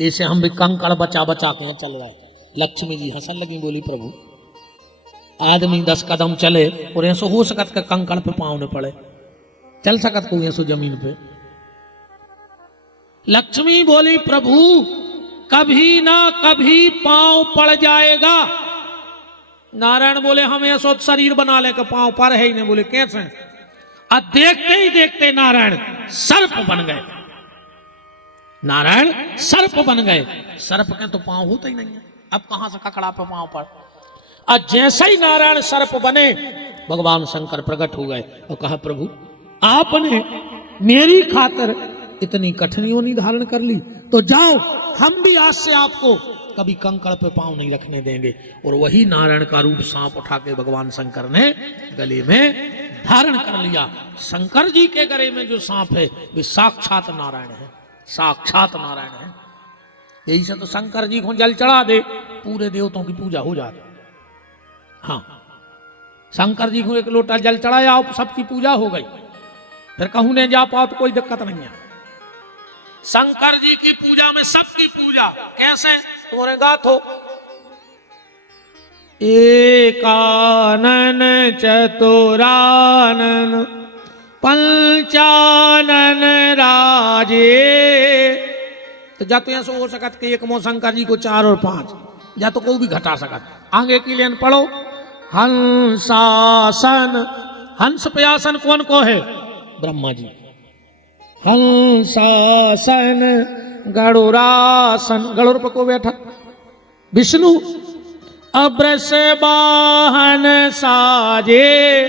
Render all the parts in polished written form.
ऐसे हम भी कंकड़ बचा बचा के चल रहे। लक्ष्मी जी हंसन लगी, बोली प्रभु आदमी 10 कदम चले और ऐसो हो सकत के कंकड़ पे पाँव न पड़े, चल सकत को ऐसो जमीन पे। लक्ष्मी बोली प्रभु कभी ना कभी पाँव पड़ जाएगा। नारायण बोले हम ऐसो शरीर बना ले के पाँव पर है ही नहीं। बोले कैसे? अब देखते ही देखते नारायण सर्प बन गए। नारायण सर्प बन गए। सर्प के तो पांव होते ही नहीं है, अब कहां से ककड़ा पे पांव पर। और जैसे ही नारायण सर्प बने भगवान शंकर प्रकट हो गए और कहा प्रभु आपने मेरी खातिर इतनी कठिनाइयों नहीं धारण कर ली, तो जाओ हम भी आज से आपको कभी कंकड़ पे पांव नहीं रखने देंगे। और वही नारायण का रूप सांप उठा के भगवान शंकर ने गले में धारण कर लिया। शंकर जी के गले में जो सांप है वे साक्षात नारायण है, साक्षात नारायण है। यही से तो शंकर जी को जल चढ़ा दे पूरे देवताओं की पूजा हो जाती। हाँ, शंकर जी को एक लोटा जल चढ़ाया सबकी पूजा हो गई। फिर कहूं ने जा पाओ तो कोई दिक्कत नहीं है। शंकर जी की पूजा में सबकी पूजा कैसे तुम्हारे गात हो। एकानन चतुरानन पंचानन राजे। तो जा तो ऐसा हो सकत कि एक मो शंकर जी को 4 और 5, या तो कोई भी घटा सकत। आगे की लेन पढ़ो। हंसासन, हंस पे आसन कौन को है? ब्रह्मा जी। हंसासन गरुड़ासन, गरुड़ पर को बैठा विष्णु। अब्रस वाहन साजे,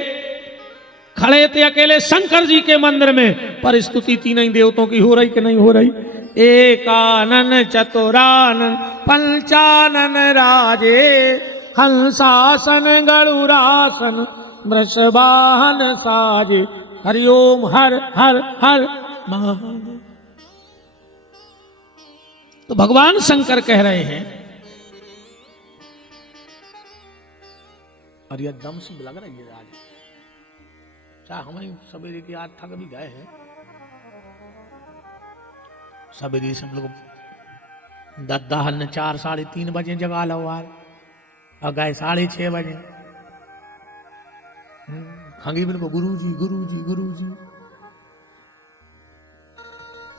खड़े थे अकेले शंकर जी के मंदिर में, पर स्तुति तीनों देवताओं की हो रही कि नहीं हो रही। एकानन चतुरानन पंचानन राजे, हंसासन गरुड़ासन वृषवाहन साजे। हरिओम हर हर हर महादेव। तो भगवान शंकर कह रहे हैं, और यह दम से लग रही है आज, चाहे हमें सवेरे की आज थक भी गए हैं। सवेरे से हम लोग दद्दाहन 4 साढ़े 3 बजे जगा लो यार, और गए 6:30 बजे। खंगी बिल को गुरु जी गुरु जी गुरु जी।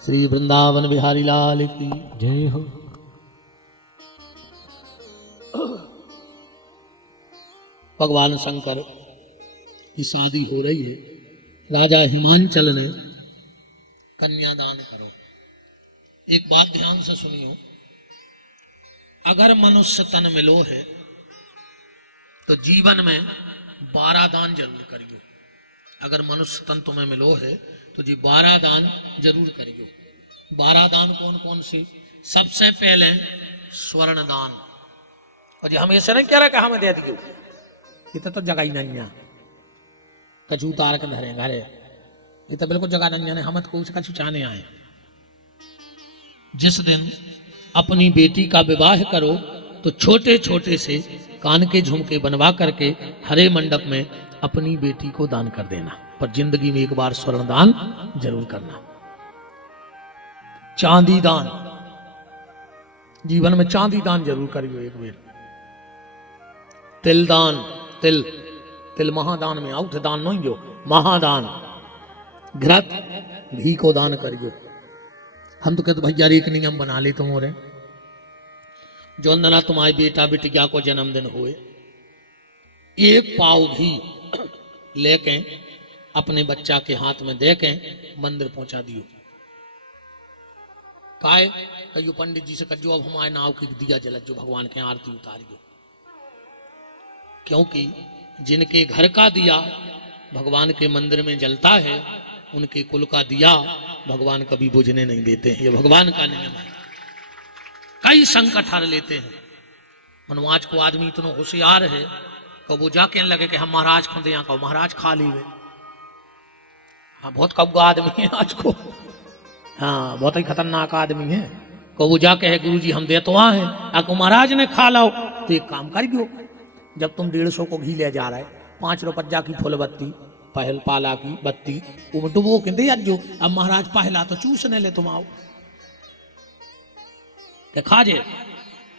श्री वृंदावन बिहारी लाल की जय हो। भगवान शंकर की शादी हो रही है। राजा हिमांचल ने कन्यादान करो। एक बात ध्यान से सुनियो, अगर मनुष्य तन मिलो है तो जीवन में 12 दान जरूर करियो। अगर मनुष्य तन तुम्हें मिलो है तो जी 12 दान जरूर करियो। 12 दान कौन कौन से? सबसे पहले स्वर्ण दान। और हम ऐसे नहीं कह रहे कि हमें दे दियो, ये तो जगह ही नहीं है। कछु उतार के धरे घरे, ये तो बिल्कुल जगह नहीं है। हम तो कुछ कछु चाहने आए। जिस दिन अपनी बेटी का विवाह करो तो छोटे छोटे से कान के झुमके बनवा करके हरे मंडप में अपनी बेटी को दान कर देना। पर जिंदगी में एक बार स्वर्ण दान जरूर करना। चांदी दान, जीवन में चांदी दान जरूर करियो एक बार। तिल दान, तिल तिल महादान में आउट दान नहीं जो महादान। घृत घी को दान करियो। हम तो कहते भैया एक नियम बना ले तुम और जो अंदना तुम्हारे बेटा बिटिया को जन्मदिन हुए, 1 पाव घी लेके अपने बच्चा के हाथ में दे के मंदिर पहुंचा दियो। काय कहियो पंडित जी से कहो अब हमारे नाव की दिया जलत जो भगवान के आरती उतारियो। क्योंकि जिनके घर का दिया भगवान के मंदिर में जलता है, उनके कुल का दिया भगवान कभी बुझने नहीं देते हैं। ये भगवान का नियम है। कई संकट हर लेते हैं। मनवाज को आदमी इतना होशियार है कि वो जाके लगे कि हम महाराज को दे, को महाराज खा ली वे। हाँ, बहुत कब्बा आदमी है आज को। हाँ, बहुत ही खतरनाक आदमी है। को वो जाके है गुरु जी हम दे तो हैं, आपको महाराज ने खा लो। तो एक काम कर दो, जब तुम 150 को घी ले जा रहा है, 5 रुपया की फूल बत्ती, पहल पाला की बत्ती वो डुबो के दे जो। अब महाराज पहला तो चूसने ले तुम आओ। के खा जे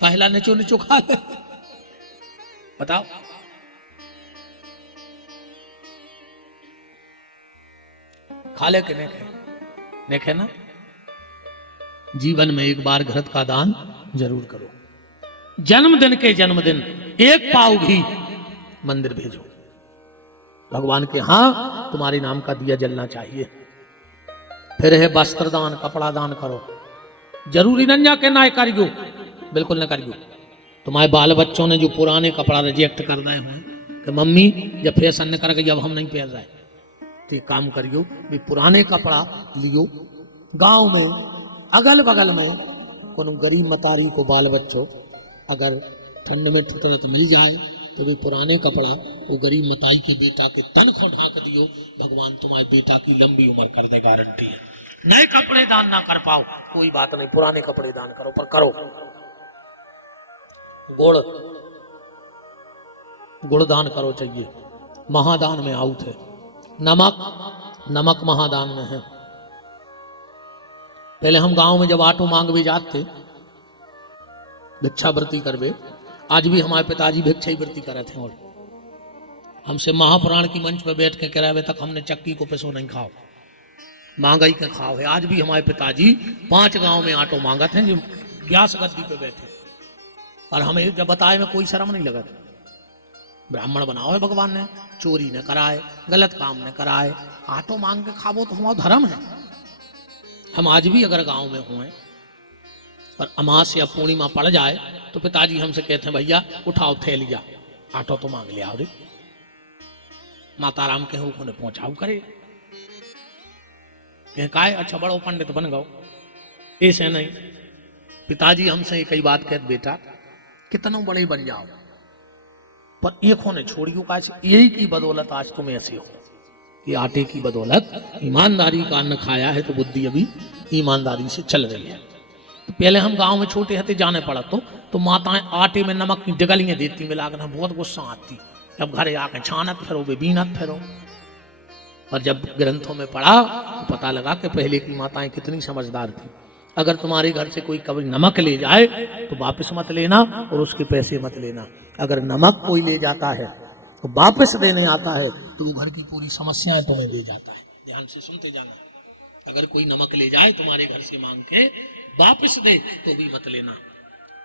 पहला निचो निचो खा ले, बताओ। खा ले कि नहीं खे ना। जीवन में एक बार घृत का दान जरूर करो। जन्मदिन के जन्मदिन एक पाव घी मंदिर भेजो, भगवान के हां तुम्हारे नाम का दिया जलना चाहिए। फिर है वस्त्र दान, कपड़ा दान करो। जरूरी नंजा के ना करियो, बिल्कुल ना करियो। तुम्हारे बाल बच्चों ने जो पुराने कपड़ा रिजेक्ट कर रहे हो कि मम्मी जब फैशन न कर गई अब हम नहीं पहन रहे, तो काम करियो भी पुराने कपड़ा लियो। गांव में अगल बगल में कोनो गरीब मतारी को बाल बच्चों अगर ठंड में ठुटरा तो मिल जाए तो भी पुराने कपड़ा वो गरीब मताई के बेटा के तन को ढांक दियो, भगवान तुम्हारे बेटा की लंबी उम्र करने गारंटी है। नए कपड़े दान ना कर पाओ कोई बात नहीं, पुराने कपड़े दान करो, पर करो। गुड़ दान करो चाहिए, महादान में आउट है। नमक महादान में है। पहले हम गांव में जब आटो मांग भी जाते भिक्षावृत्ति करवे, आज भी हमारे पिताजी भिक्षा वृत्ति करे थे और हमसे महापुराण की मंच पे बैठ के करावे तक हमने चक्की को पैसों नहीं खाओ, महंगाई के खाओ है। आज भी हमारे पिताजी 5 गांव में आटो मांगते हैं जो व्यास गद्दी पे बैठे, और हमें जब बताए में कोई शर्म नहीं लगा। ब्राह्मण बनाओ है भगवान ने, चोरी न कराए, गलत काम न कराए, आटो मांग के खावो तो हमारा धर्म है। हम आज भी अगर गांव में हुए और अमास या पूर्णिमा पड़ जाए तो पिताजी हमसे कहते हैं भैया उठाओ थैलिया, आटो तो मांग लिया रे, माता राम के हुक्म ने पहुंचाओ करे। काय अच्छा बड़ो पंडित बन गओ, ऐसे नहीं। पिताजी हमसे कई बात कहते बेटा कितना बड़े बन जाओ पर एक होने छोड़ियो, का यही की बदौलत आज तुम ऐसे हो। ये आटे की बदौलत ईमानदारी का अन्न खाया है तो बुद्धि अभी ईमानदारी से चल रही है। तो पहले हम गांव में छोटे हते जाने पड़ा तो माताएं आटे में नमक की डगलियां देती, मिला कर बहुत गुस्सा आती। जब घरे आके छानत फिरो बीनत फिरो, और जब ग्रंथों में पढ़ा तो पता लगा कि पहले की माताएं कितनी समझदार थी। अगर तुम्हारे घर से कोई कभी नमक ले जाए तो वापस मत लेना और उसके पैसे मत लेना। अगर नमक कोई ले जाता है तो वापस देने आता है तो वो घर की पूरी समस्याएं तुम्हें ले जाता है। ध्यान से सुनते जाना। अगर कोई नमक ले जाए तुम्हारे घर से मांग के वापस दे तो भी मत लेना।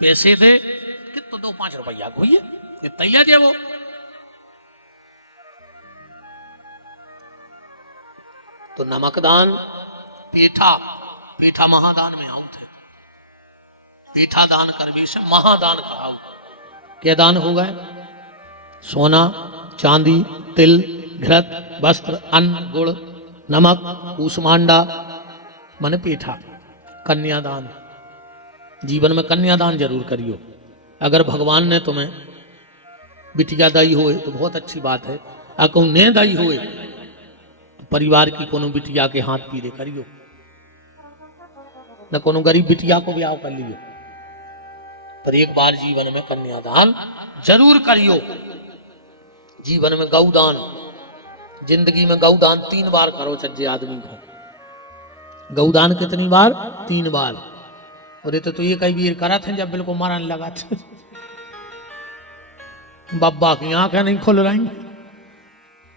पैसे दे कितना दो 5 रुपया को ये तैयार है वो। तो नमकदान, पीठा महादान में आउट है। पीठा दान करवे से महादान कहा। क्या दान हो गए? सोना, चांदी, तिल, घृत, वस्त्र, अन्न, गुड़, नमक, कूसमांडा माने पीठा। कन्यादान, जीवन में कन्यादान जरूर करियो। अगर भगवान ने तुम्हें बिटिया दाई होए तो बहुत अच्छी बात है। अगर कहूं ने दाई होए तो परिवार की कोनो बिटिया के हाथ पीरे करियो, न कोनो गरीब बिटिया को ब्याह कर लियो। पर एक बार जीवन में कन्यादान जरूर करियो। जीवन में गौदान, जिंदगी में गौदान 3 बार करो सज्जे आदमी को। गौदान कितनी बार? 3 बार। और तो ये कई वीर करा थे जब बिल्कुल मरन लगा थे। बब्बा की आंखें नहीं खुल रही,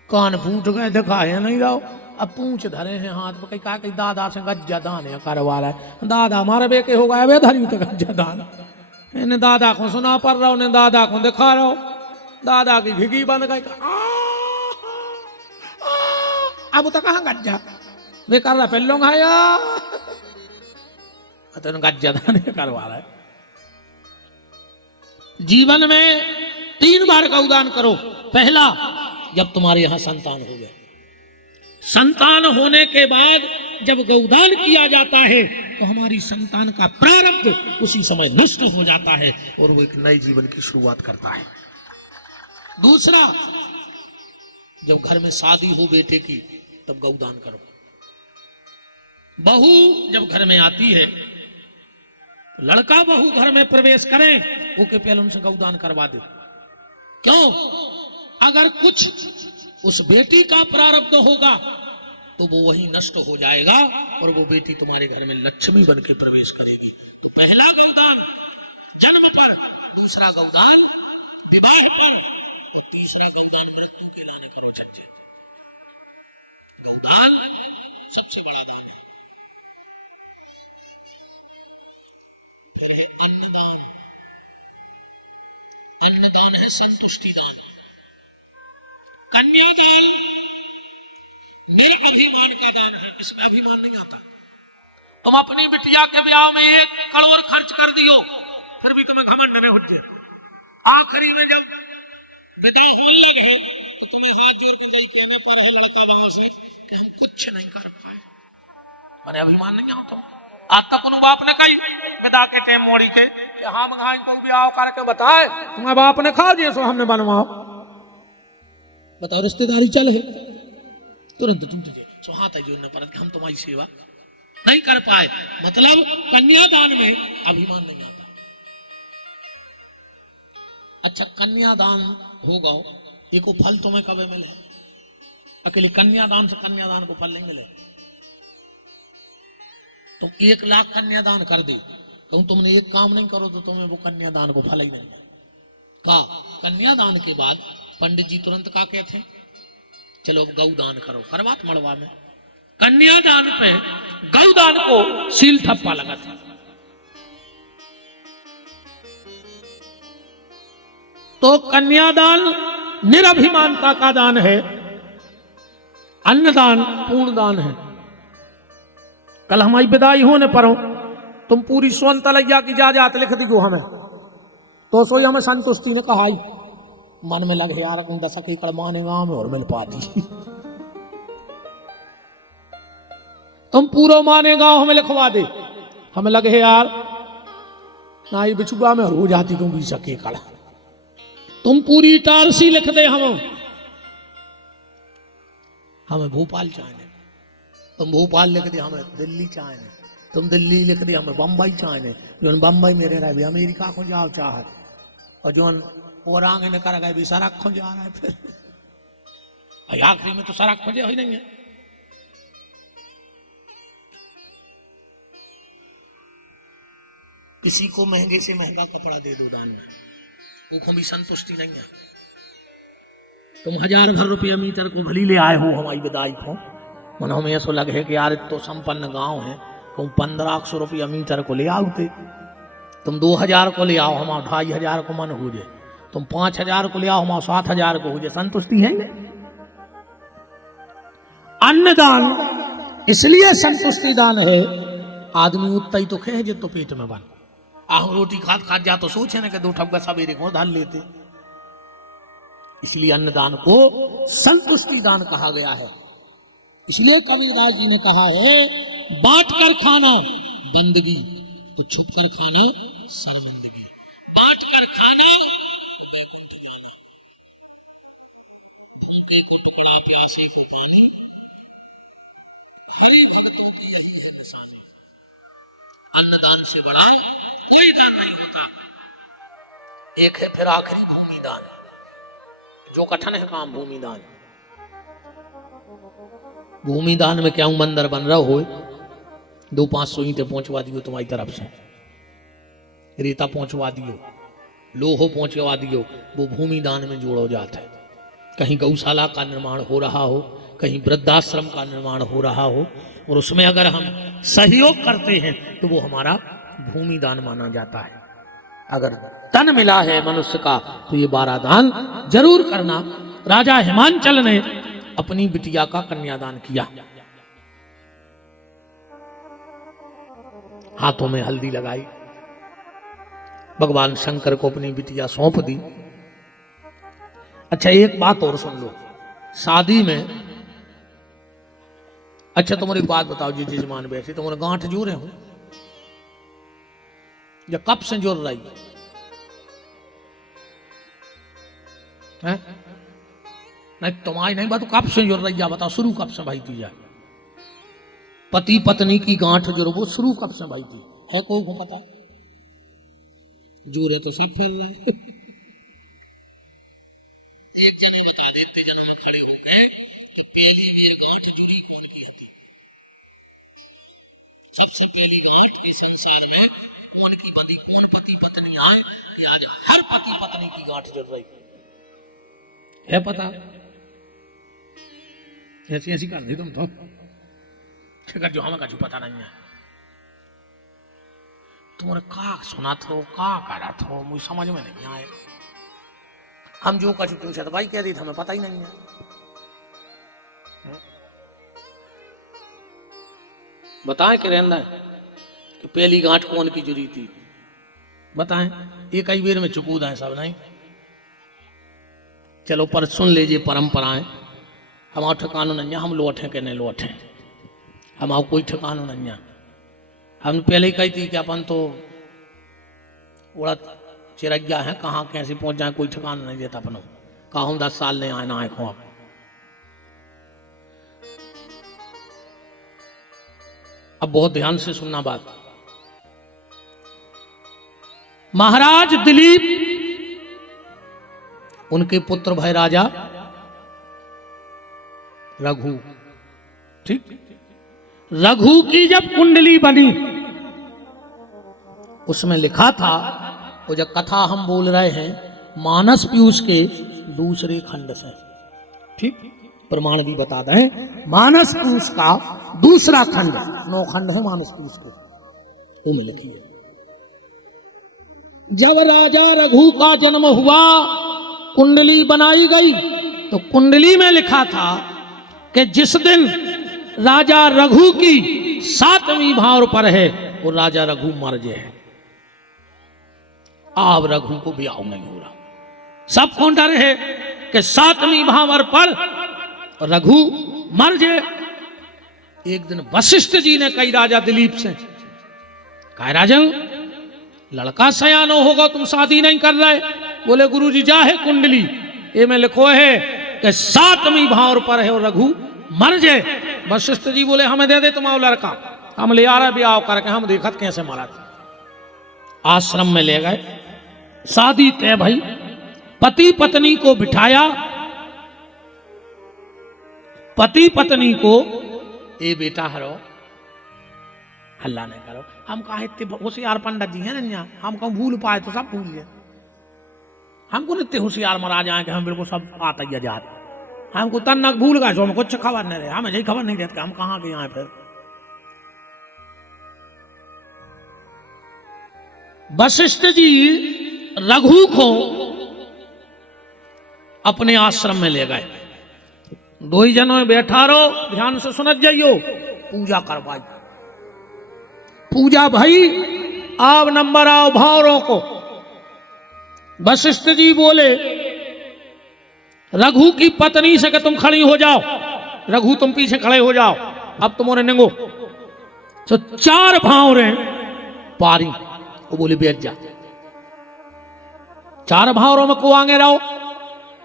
कान फूट गए, दिखाए नहीं रहो। अब पूंछ धरे हैं हाथ में, कहीं कहा दादा से गज्जा दान है करवा रहा है। दादा हमारे बेके हो गए वे धरी तो गज्जा दान। इन्हें दादा को सुना पड़ रहा, उन्हें दादा को दिखा रहा, दादा की घिगी बंद गई। अब तो कहाँ गज्जा वे कर रहा, पहले खाया तो गज्जा दान करवा रहा है। जीवन में 3 बार गौदान करो। पहला, जब तुम्हारे यहां संतान हो गए। संतान होने के बाद जब गौदान किया जाता है तो हमारी संतान का प्रारब्ध उसी समय नष्ट हो जाता है और वो एक नए जीवन की शुरुआत करता है। दूसरा, जब घर में शादी हो बेटे की तब गौदान करो। बहू जब घर में आती है तो लड़का बहू घर में प्रवेश करे वो के पहले उनसे गौदान करवा दो। क्यों? अगर कुछ उस बेटी का प्रारब्ध होगा तो वो वही नष्ट हो जाएगा और वो बेटी तुम्हारे घर में लक्ष्मी बन के प्रवेश करेगी। तो पहला गौदान दूसरा गौदान विवाह पर, तीसरा गौदान मृत्यु के लाने करो छज्जे। गौदान सबसे बड़ा दान है। फिर है अन्नदान। अन्नदान है संतुष्टि दान। कन्यादान निरअभिमान का दान है, इसमें अभिमान नहीं आता। तुम अपनी बिटिया के ब्याह में 1 करोड़ खर्च कर दियो, फिर भी तुम्हें घमंड नहीं हो जाए। आखिरी में जब विदा होने लगे तो तुम्हें हाथ जोड़ के कही कहने पर है लड़का वहां से कि हम कुछ नहीं कर पाए, अरे अभिमान नहीं आता। आज तक उन बाप ने कही विदा के टाइम मोड़ी के कि हम घाई को ब्याह करके बताए, तुम्हारे बाप ने खा दिए सो हमने बनवाओ, बताओ रिश्तेदारी चल है, तुरंत टूट जाए सो हाथ है जोड़ने पर हम तुम्हारी सेवा नहीं कर पाए। मतलब कन्यादान में अभिमान नहीं आता। अच्छा कन्यादान होगा, ये को फल तुम्हें कभी मिले? अकेले कन्यादान से कन्यादान को फल नहीं मिले। तुम 1 लाख कन्यादान कर दे, तो तुमने एक काम नहीं करो तो तुम्हें वो कन्यादान को फल ही नहीं मिले। का कन्यादान के बाद पंडित जी तुरंत का कहते हैं चलो गौदान करो, करवात मड़वा में। कन्यादान पे गौदान को सील ठप्पा लगा था। तो कन्यादान निरभिमानता का दान है, अन्नदान पूर्ण दान है। कल हमारी विदाई होने पर हो तुम पूरी सोन तलैया की जायदाद लिख दियो हमें, तो सोई हमें संतुष्टि ने कहा मन में लगे यार 10 एकड़ माने गांव में और मिल पाती। तुम पूरा माने गांव हमें लिखवा दे, हमें लगे यार ना ये बिछुआ में हो जाती तुम 20 एकड़। तुम पूरी टारसी लिख दे हमें भोपाल चाहने, तुम भोपाल लिख दे हमें दिल्ली चाहने, तुम दिल्ली लिख दे हमें बम्बई चाहने, जो बम्बई मेरे रहे भी अमेरिका को जाओ चाहे, और जो और आगे न कर गए भी सड़क खो जा रहा है। फिर आखिरी में तो सड़क खोजे ही नहीं है। किसी को महंगे से महंगा कपड़ा दे दो दान में, वो भी संतुष्टि नहीं है। तुम 1000 भर रुपया मीटर को भली ले आए हो हमारी विदाई को, मन हमें ऐसा लगे कि यार तो संपन्न गांव है, तुम 1500 रुपया मीटर को ले आओते, तुम 2000 को ले आओ हमारा 2500 को मन हो जाए, तुम 5000 को ले आओ हमारा 7000 को हो जाए, संतुष्टि है। अन्नदान इसलिए संतुष्टि दान है, आदमी उतना ही तो खे जो तो पेट में बन आहू रोटी खाद खाद जा तो सोचे ना कि 2 ठप्पा सवेरे को धान लेते। इसलिए अन्नदान को संतुष्टि दान कहा गया है। इसलिए कबीरदास जी ने कहा है बांट कर खाना बंदगी तो छुप कर खाना शर्मिंदगी। बांट कर खाना अन्नदान से बड़ा कोई दान नहीं होता। एक है फिर आखिरी भूमि दान, जो कठिन है काम भूमि दान। भूमि दान में क्या मंदिर बन रहा हो 200-500 ईंटें पहुंचवा दियो तुम्हारी तरफ से, रेता पहुंचवा दियो, लोहो पहुंचवा दियो, वो भूमि दान में जोड़ो जाता है। कहीं गौशाला का निर्माण हो रहा हो, कहीं वृद्धाश्रम का निर्माण हो रहा हो, और उसमें अगर हम सहयोग करते हैं तो वो हमारा भूमि दान माना जाता है। अगर तन मिला है मनुष्य का तो ये 12 दान जरूर करना। राजा हिमांचल ने अपनी बिटिया का कन्यादान किया, हाथों में हल्दी लगाई, भगवान शंकर को अपनी बिटिया सौंप दी। अच्छा एक बात और सुन लो, शादी में अच्छा तुम्हारी बात बताओ जी जजमान बैठे तुम्हारे गांठ जोड़े हो या कब से जोड़ रही है? नहीं तुम्हारी नहीं बात, कब से जोड़ रही है बताओ, शुरू कब से भाई थी? पति पत्नी की गांठ जो वो शुरू कब से भाई थी है? को पता जोड़े तो सब फिर एक जना बता देते जना में खड़े हो गए कि पहली भी गांठ जुड़ी कौन की होती? सबसे पहली गांठ के संसार में कौन की बंधी, कौन पति पत्नी आए आज हर पति पत्नी की गांठ जुड़ रही है, पता ऐसी ऐसी कर दी तुम तो अगर जो हमें कुछ पता नहीं है। तुम्हारे का सुना थो का करा थो मुझे समझ में नहीं आए। हम जो कुछ पूछा तो भाई कह दी हमें पता ही नहीं है। बताएं कि रहना कि पहली गांठ कौन की जुड़ी थी, बताएं। ये कई बेर में चुकूद है सब नहीं। चलो पर सुन लीजिए परंपराएं। हमारा ठिकाना नहीं है हम लौटे कि नहीं लौटे, हमारा कोई ठिकाना नहीं है। हम पहले ही कही थी कि अपन तो उड़द चिरैया है, कहाँ कैसे पहुंच जाए कोई ठिकाना नहीं देता अपनों। कहा हम 10 साल नहीं आए ना आए खो आप। अब बहुत ध्यान से सुनना बात। महाराज दिलीप उनके पुत्र भाई राजा रघु, ठीक, रघु की जब कुंडली बनी उसमें लिखा था, वो जब कथा हम बोल रहे हैं मानस पीयूष के दूसरे खंड से, ठीक, प्रमाण भी बता दें। मानस पीयूष का दूसरा खंड, 9 खंड है मानस पीयूष के, उनमें लिखी है। जब राजा रघु का जन्म हुआ कुंडली बनाई गई तो कुंडली में लिखा था कि जिस दिन राजा रघु की 7वीं भावर पर है वो राजा रघु मर जाए। अब रघु को ब्याह नहीं हो रहा, सबको डर है कि 7वीं भावर पर रघु मर जाए। एक दिन वशिष्ठ जी ने कही राजा दिलीप से, कहा राजन लड़का सयानो होगा तुम शादी नहीं कर रहे। बोले गुरुजी जा है कुंडली ये में लिखो है कि 7वीं भावर पर है और रघु मर जाए। वशिष्ठ जी बोले हमें दे दे तुम्हारा लड़का, हम ले आ रहे ब्याह करके, हम देखत कैसे मारा था। आश्रम में ले गए, शादी तय भाई, पति पत्नी को बिठाया, पति पत्नी को ए बेटा हरो हल्ला नहीं करो। हम कहा इतने होशियार पंडित जी हैं ना, हम कहूँ भूल पाए तो सब भूल गए। हमको इतने होशियार महाराज आए कि हम बिल्कुल सब आता ही जाते। हमको तन्नक भूल गए, हमें कुछ खबर नहीं रहे, हमें यही खबर नहीं रहती हम कहाँ के आए। फिर वशिष्ठ जी रघु को अपने आश्रम में ले गए। 2 ही जनों में बैठा रहो, ध्यान से सुनत जाइयो, पूजा करवाई। पूजा भाई आव नंबर आओ भावरों को। वशिष्ठ जी बोले रघु की पत्नी से कि तुम खड़ी हो जाओ, रघु तुम पीछे खड़े हो जाओ, अब तुम्हारे निगो। तो 4 भावरें पारी, वो बोले बैठ जा। 4 भावरों में को आगे रहो,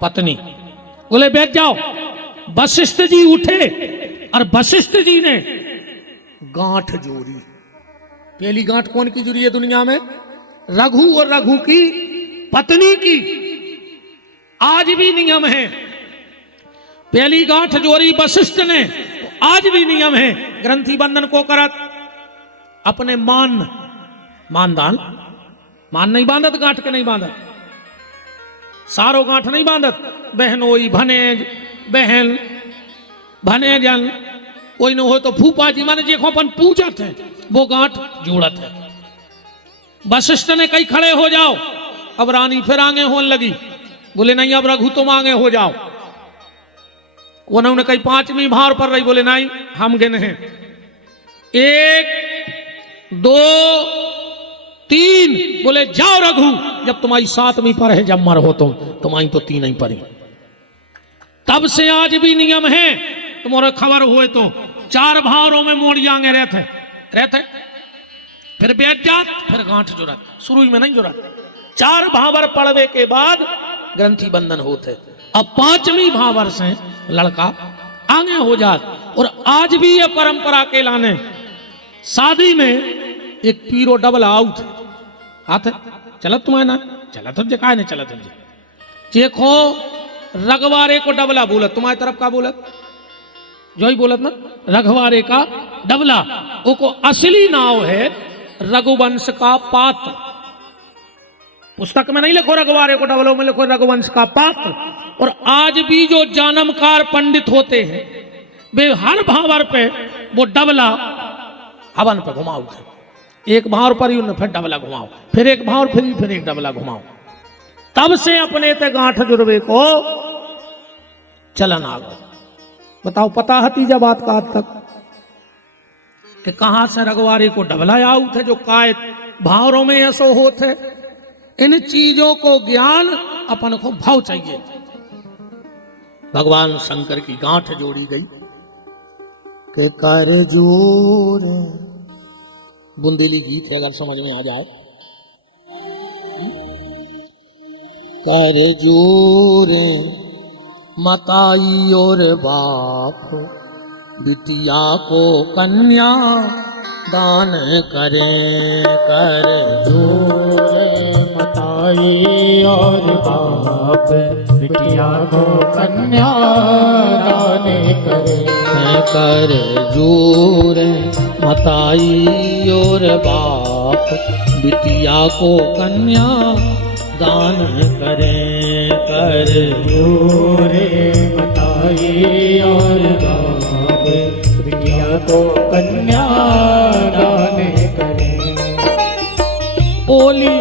पत्नी बोले बैठ जाओ। वशिष्ठ जी उठे और वशिष्ठ जी ने गांठ जोड़ी। पहली गांठ कौन की जुड़ी है दुनिया में? रघु और रघु की पत्नी की। आज भी नियम है, पहली गांठ जोड़ी वशिष्ठ ने, तो आज भी नियम है ग्रंथि बंधन को करत अपने मानदान मान नहीं बांधत, गांठ के नहीं बांधत, सारो गांठ नहीं बांधत। बहनोई भनेज बहन भनेजन कोई न हो तो फूफा जी माने देखो अपन पूजत है वो गांठ जोड़त है। वशिष्ठ ने कहीं खड़े हो जाओ, अब रानी फिर आगे होने लगी। बोले नहीं अब रघु तुम आगे हो जाओ। उन्होंने कहीं 5वीं भावर पर रही, बोले नहीं हम गिने हैं 1 2 3। बोले जाओ रघु, जब तुम्हारी 7वीं पर है जब मर हो तुम, तुम्हारी तो 3 ही परी। तब से आज भी नियम है, तुम्हारे खबर हुए तो 4 भावरों में मोड़ जाएंगे रहते फिर बैठ जात, फिर गांठ जुड़त, शुरू में नहीं जुड़त। 4 भावर पड़वे के बाद ग्रंथि बंधन होते। अब 5वीं भावर से लड़का आगे हो जात। और आज भी ये परंपरा के लाने शादी में एक पीरो डबल आउट हाथ चलत तुम्हारे ना चलत काय नहीं चलत देखो रघवारे को डबला बोलत, तुम्हारी तरफ का बोलत जो ही बोलत ना रघवारे का डबला, वो को असली नाव है रघुवंश का पात्र। पुस्तक में नहीं लिखो रघुवारे को डबलों में लिखो रघुवंश का पात्र। और आज भी जो जानमकार पंडित होते हैं वे हर भावर पे वो डबला हवन पे घुमाओ थे। एक भावर पर ही उन्हें फिर डबला घुमाओ, फिर एक भावर फिर एक डबला घुमाओ। तब से अपने ते गांठ जुड़वे को चलन आ गए। बताओ पता हती जब बात का तक कि कहां से रघुवारी को डबला आऊ थे जो काय भावरों में ऐसो होते। इन चीजों को ज्ञान अपन को भाव चाहिए। भगवान शंकर की गांठ जोड़ी गई कि कर जोर। बुंदेली गीत है, अगर समझ में आ जाए। कर जोर मताई और बाप बिटिया को कन्या दान करें। कर जोर मताई और बाप बिटिया को कन्या दान करे। कर जोर मताई और बाप बिटिया को कन्या दान करें। कर जोर मताई और बाप बिटिया को कन्या दान करे। ओली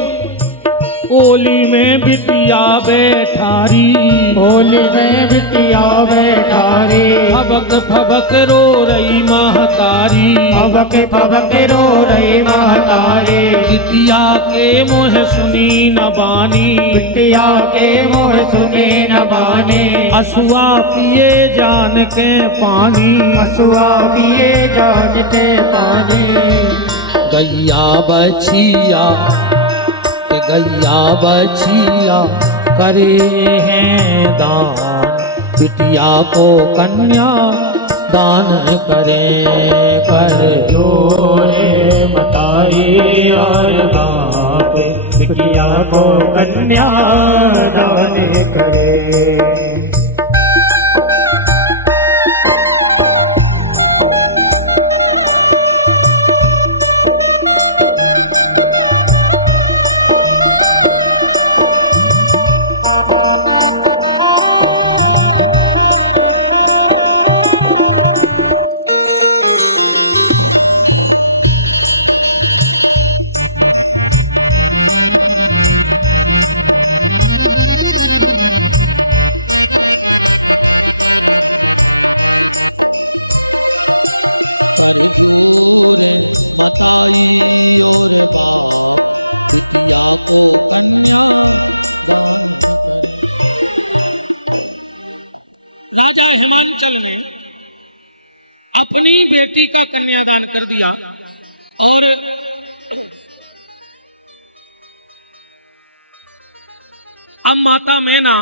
ओली में बिटिया बैठारी, होली में बिटिया बैठारी। फबक फबक रो रही महतारी, फबक फबक रो रही महतारी। बिटिया के मोह सुनी न बानी, बिटिया के मोह सुने न बाने। असुआ पिए जान के पानी, असुआ पिए जान के पानी। गैया बछिया गैया बछिया करे हैं दान, बिटिया को कन्या दान करें। कर जोरे मताई और बाप बिटिया को कन्या दान करे। अपनी बेटी का कन्यादान कर दिया। और अब माता मैना